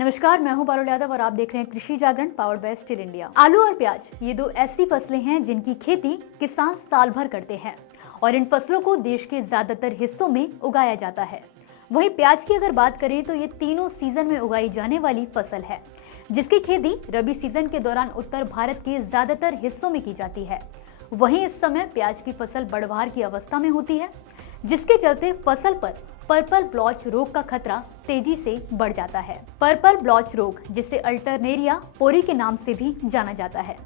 नमस्कार, मैं हूं पारुल यादव और आप देख रहे हैं कृषि जागरण पावर्ड बाय स्टील इंडिया। आलू और प्याज ये दो ऐसी फसलें हैं जिनकी खेती किसान साल भर करते हैं और इन फसलों को देश के ज्यादातर हिस्सों में उगाया जाता है। वहीं प्याज की अगर बात करें तो ये तीनों सीजन में उगाई जाने वाली फसल है, जिसकी खेती रबी सीजन के दौरान उत्तर भारत के ज्यादातर हिस्सों में की जाती है। वहीं इस समय प्याज की फसल बढ़वार की अवस्था में होती है, जिसके चलते फसल पर पर्पल ब्लॉच रोग का खतरा तेजी से बढ़ जाता है। पर्पल ब्लॉच रोग, जिसे अल्टरनेरिया पोरी के नाम से भी जाना जाता है,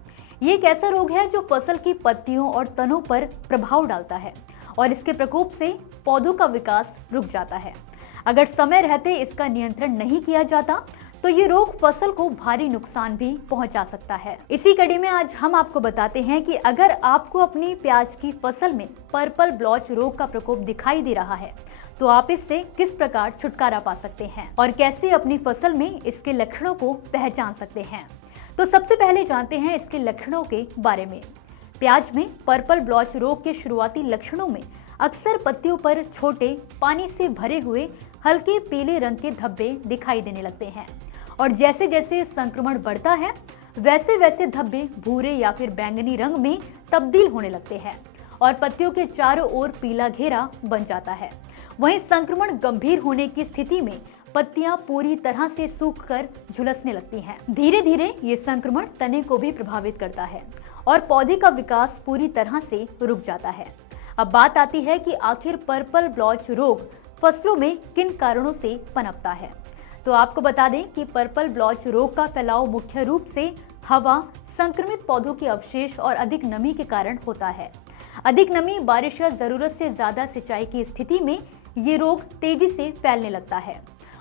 ये एक ऐसा रोग है जो फसल की पत्तियों और तनों पर प्रभाव डालता है और इसके प्रकोप से पौधों का विकास रुक जाता है। अगर समय रहते इसका नियंत्रण नहीं किया जाता तो ये रोग फसल को भारी नुकसान भी पहुंचा सकता है। इसी कड़ी में आज हम आपको बताते हैं कि अगर आपको अपनी प्याज की फसल में पर्पल ब्लॉच रोग का प्रकोप दिखाई दे रहा है तो आप इससे किस प्रकार छुटकारा पा सकते हैं और कैसे अपनी फसल में इसके लक्षणों को पहचान सकते हैं। तो सबसे पहले जानते हैं इसके लक्षणों के बारे में। प्याज में पर्पल ब्लॉच रोग के शुरुआती लक्षणों में अक्सर पत्तियों पर छोटे पानी से भरे हुए हल्के पीले रंग के धब्बे दिखाई देने लगते हैं और जैसे जैसे संक्रमण बढ़ता है वैसे वैसे धब्बे भूरे या फिर बैंगनी रंग में तब्दील होने लगते हैं और पत्तियों के चारों ओर पीला घेरा बन जाता है। वहीं संक्रमण गंभीर होने की स्थिति में पत्तियां पूरी तरह से सूखकर झुलसने लगती हैं। धीरे धीरे ये संक्रमण तने को भी प्रभावित करता है और पौधे का विकास पूरी तरह से रुक जाता है। अब बात आती है कि आखिर पर्पल ब्लॉच रोग फसलों में किन कारणों से पनपता है। तो आपको बता दें कि पर्पल ब्लॉच रोग का फैलाव मुख्य रूप से हवा, संक्रमित पौधों के अवशेष और अधिक नमी के कारण होता है। अधिक नमी, बारिश या जरूरत से ज्यादा सिंचाई की स्थिति में ये रोग तेजी से फैलने लगता है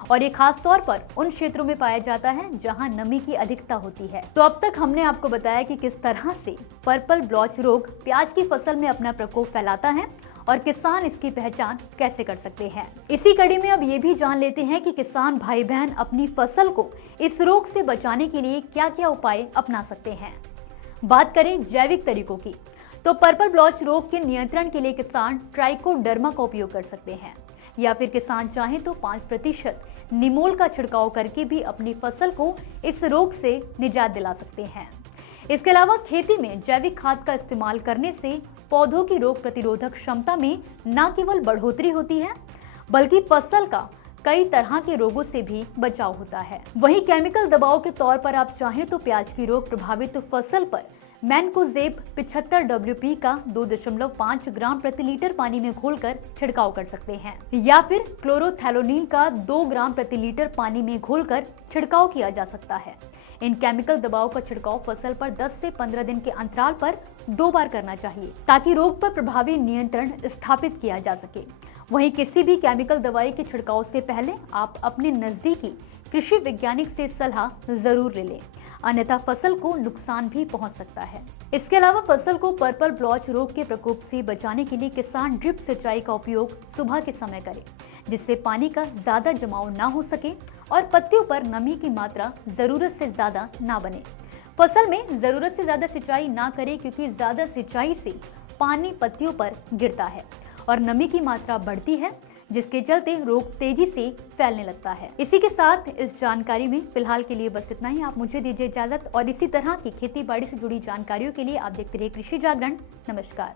और ये खास तौर पर उन क्षेत्रों में पाया जाता है जहां नमी की अधिकता होती है। तो अब तक हमने आपको बताया कि किस तरह से पर्पल ब्लॉच रोग प्याज की फसल में अपना प्रकोप फैलाता है और किसान इसकी पहचान कैसे कर सकते हैं। इसी कड़ी में अब ये भी जान लेते हैं कि किसान भाई बहन अपनी फसल को इस रोग से बचाने के लिए क्या क्या उपाय अपना सकते हैं। बात करें जैविक तरीकों की, तो पर्पल ब्लॉच रोग के नियंत्रण के लिए किसान ट्राइकोडर्मा का उपयोग कर सकते हैं या फिर किसान चाहे तो 5% निमोल का छिड़काव करके भी अपनी फसल को इस रोग से निजात दिला सकते हैं। इसके अलावा खेती में जैविक खाद का इस्तेमाल करने से पौधों की रोग प्रतिरोधक क्षमता में न केवल बढ़ोतरी होती है बल्कि फसल का कई तरह के रोगों से भी बचाव होता है। वहीं केमिकल दबाव के तौर पर आप चाहें तो प्याज की रोग प्रभावित फसल पर मैनकोजेब 75 WP का 2.5 ग्राम प्रति लीटर पानी में घोलकर छिड़काव कर सकते हैं या फिर क्लोरोथैलोनिल का 2 ग्राम प्रति लीटर पानी में घोलकर छिड़काव किया जा सकता है। इन केमिकल दबाव का छिड़काव फसल पर 10 से 15 दिन के अंतराल पर 2 बार करना चाहिए ताकि रोग पर प्रभावी नियंत्रण स्थापित किया जा सके। वहीं किसी भी केमिकल दवाई के छिड़काव से पहले आप अपने नजदीकी कृषि वैज्ञानिक से सलाह जरूर ले लें, अन्यथा फसल को नुकसान भी पहुंच सकता है। इसके अलावा फसल को पर्पल ब्लॉच रोग के प्रकोप से बचाने के लिए किसान ड्रिप सिंचाई का उपयोग सुबह के समय करे, जिससे पानी का ज्यादा जमाव ना हो सके और पत्तियों पर नमी की मात्रा जरूरत से ज्यादा ना बने। फसल में जरूरत से ज्यादा सिंचाई ना करें क्योंकि ज्यादा सिंचाई से पानी पत्तियों पर गिरता है और नमी की मात्रा बढ़ती है, जिसके चलते रोग तेजी से फैलने लगता है। इसी के साथ इस जानकारी में फिलहाल के लिए बस इतना ही। आप मुझे दीजिए इजाजत और इसी तरह की खेती बाड़ी से जुड़ी जानकारियों के लिए आप देखते रहिए कृषि जागरण। नमस्कार।